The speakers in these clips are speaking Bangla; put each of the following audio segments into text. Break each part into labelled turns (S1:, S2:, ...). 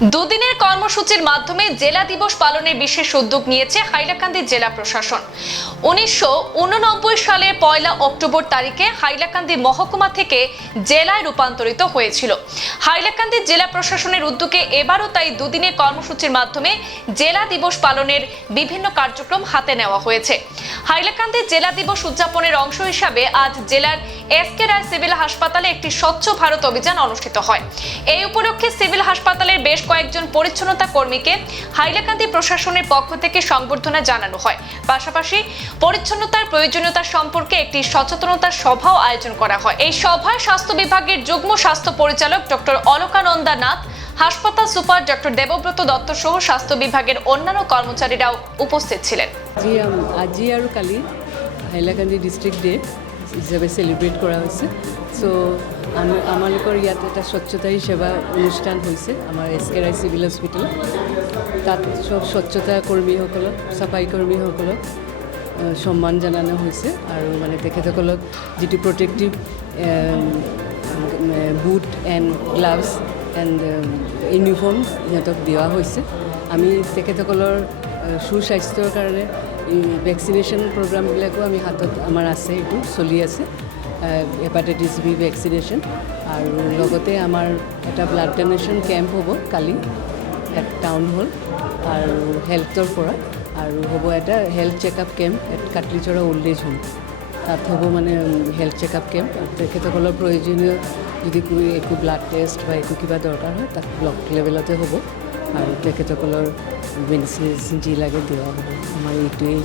S1: দুদিনের কর্মসূচির মাধ্যমে জেলা দিবস পালনের বিশেষ উদ্যোগ নিয়েছে হাইলাকান্দি জেলা প্রশাসন। উনিশশো সালে পয়লা অক্টোবর তারিখে হাইলাকান্দি মহকুমা থেকে জেলায় রূপান্তরিত হয়েছিল। হাইলাকান্দি জেলা প্রশাসনের উদ্যোগে এবারও তাই দুদিনের কর্মসূচির মাধ্যমে জেলা দিবস পালনের বিভিন্ন কার্যক্রম হাতে নেওয়া হয়েছে। হাইলাকান্দি জেলা দিবস উদযাপনের অংশ হিসাবে আজ জেলার এসকে রায় সিভিল হাসপাতালে একটি স্বচ্ছ ভারত অভিযান অনুষ্ঠিত হয়। এই উপলক্ষে সিভিল হাসপাতালের বেশ কয়েকজন পরিচ্ছন্নতা কর্মীকে হাইলাকান্দি প্রশাসনের পক্ষ থেকে সংবর্ধনা জানানো হয়। পাশাপাশি পরিচ্ছন্নতার প্রয়োজনীয়তা সম্পর্কে একটি সচেতনতার সভাও আয়োজন করা হয়। এই সভায় স্বাস্থ্য বিভাগের যুগ্ম স্বাস্থ্য পরিচালক ডক্টর অলকানন্দা নাথ, হাসপাতাল সুপার ডক্টর দেবব্রত দত্ত সহ স্বাস্থ্য বিভাগের অন্যান্য কর্মচারীরাও উপস্থিত ছিলেন।
S2: আজি আৰু কালি হাইলাকান্দি ডিষ্ট্ৰিক্ট ডে। হিচাপে চেলিব্ৰেট কৰা হৈছে চ' আমি আমালোকৰ ইয়াত এটা স্বচ্ছতাই সেৱা অনুষ্ঠান হৈছে আমাৰ এছ কে ৰাই চিভিল হস্পিটেল তাত চব স্বচ্ছতা কৰ্মীসকলক চাফাই কৰ্মীসকলক সন্মান জনানো হৈছে আৰু মানে তেখেতসকলক যিটো protective boot and gloves and uniform সিহঁতক দিয়া হৈছে। আমি তেখেতসকলৰ আহ, সুস্বাস্থ্যৰ কাৰণে ভেকচিনেশ্যন প্ৰগ্ৰামবিলাকো আমি হাতত, আমাৰ আছে এইটো, চলি আছে। হেপাটাইটিছ বি ভেকচিনেশ্যন আৰু লগতে আমাৰ এটা ব্লাড ডনেশ্যন কেম্প হ'ব কালি এট টাউন হল আৰু হেল্থৰ পৰা। আৰু হ'ব এটা health checkup camp at Katlichara old age home তাত হ'ব মানে হেল্থ চেকআপ কেম্প তেখেতসকলৰ প্ৰয়োজনীয় যদি একো ব্লাড টেষ্ট বা একো কিবা দৰকাৰ হয় তাত ব্লক লেভেলতে হ'ব। আৰু তেখেতসকলৰ মেডিচিন যি লাগে দিয়া হ'ব। আমাৰ এইটোৱেই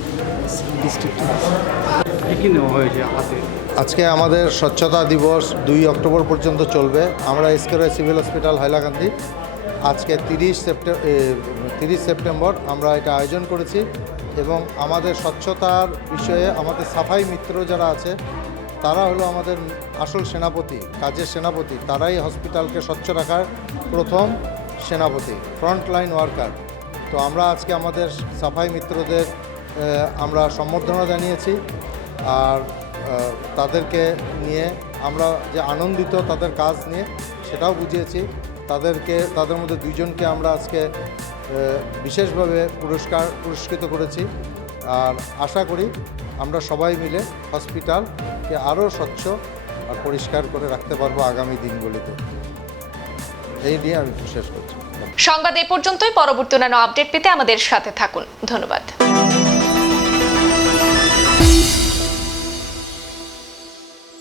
S3: হাতে?
S4: আজকে আমাদের স্বচ্ছতা দিবস দুই অক্টোবর পর্যন্ত চলবে। আমরা এসকেরয় সিভিল হসপিটাল হাইলাকান্দি। আজকে তিরিশ সেপ্টেম্বর তিরিশ সেপ্টেম্বর আমরা এটা আয়োজন করেছি এবং আমাদের স্বচ্ছতার বিষয়ে আমাদের সাফাই মিত্র যারা আছে তারা হলো আমাদের আসল সেনাপতি কাজের সেনাপতি তারাই হসপিটালকে স্বচ্ছ রাখার প্রথম সেনাপতি ফ্রন্ট লাইন ওয়ার্কার তো আমরা আজকে আমাদের সাফাই মিত্রদের আমরা সম্বর্ধনা জানিয়েছি আর তাদেরকে নিয়ে আমরা যে আনন্দিত তাদের কাজ নিয়ে সেটাও বুঝিয়েছি। তাদেরকে, তাদের মধ্যে দুইজনকে আমরা আজকে বিশেষভাবে পুরস্কার, পুরস্কৃত করেছি। আর আশা করি আমরা সবাই মিলে হসপিটালকে আরও স্বচ্ছ আর পরিষ্কার করে রাখতে পারব আগামী দিনগুলিতে। এই দিয়ে আমি শেষ করছি।
S1: সংবাদ এ পর্যন্তই। পরবর্তী অন্যান্য আপডেট পেতে আমাদের সাথে থাকুন। ধন্যবাদ।